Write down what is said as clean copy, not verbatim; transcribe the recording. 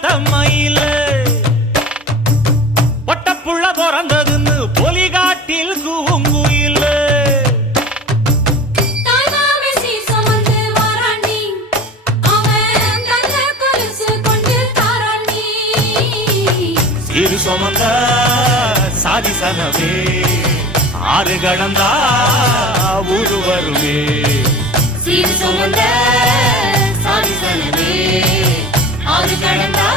வளர்த்த மயில பொட்டப்புள்ள பிறந்ததுன்னு பொலிகாட்டில் கூங்குயில இரு சுமந்த சாதிசனவே ஆறு கடந்தா ஊரு வருமே சீர் சுமந்த சாதிசனவே ஆறு கடந்தா